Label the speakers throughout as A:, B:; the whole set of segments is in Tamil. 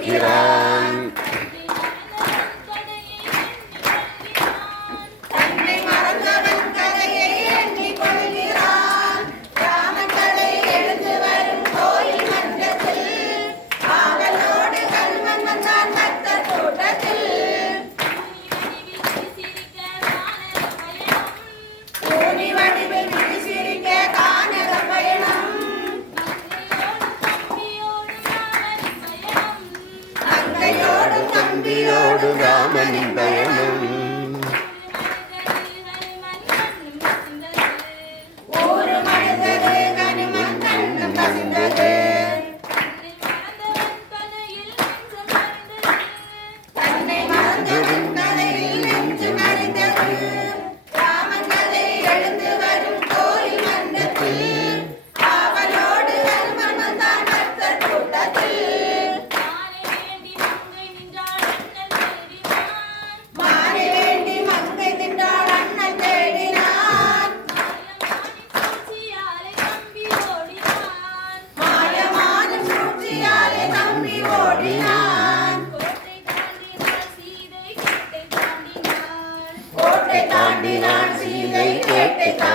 A: Kiran.
B: Yeah.
C: ராமன் தயமே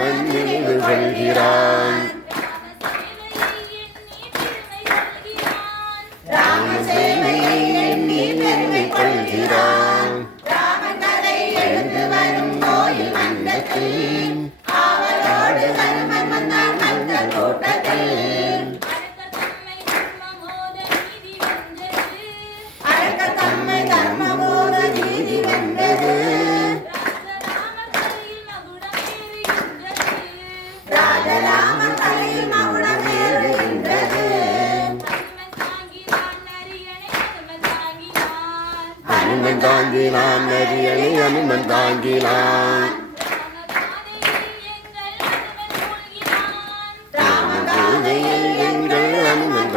C: மண்ணில் வெல்கிறார் அனுமன் தாங்கினான் நரியனை
A: அனுமன் தாங்கினான்.
C: எங்கள் அனுமன்